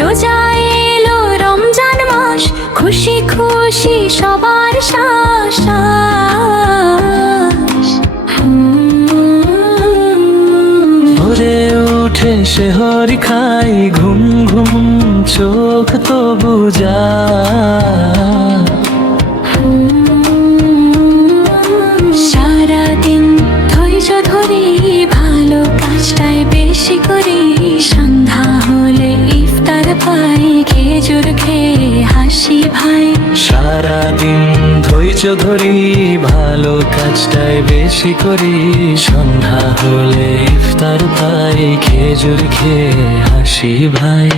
রোজা এলো রমজান মাস, খুশি খুশি সবার শ্বাস। ভোরে উঠে সেহরি খাই, ঘুম ঘুম চোখ তবু যায়। সারাদিন ধৈর্য ধরি, ভালো কাজটাই বেশি করি। সন্ধ্যা হলে ইফতার পাই, খেজুর খেয়ে হাসি ভাই। সারাদিন ধৈর্য ধরি, ভালো কাজটাই বেশি করি। সন্ধ্যা হলে ইফতার পাই, খেজুর খেয়ে হাসি ভাই।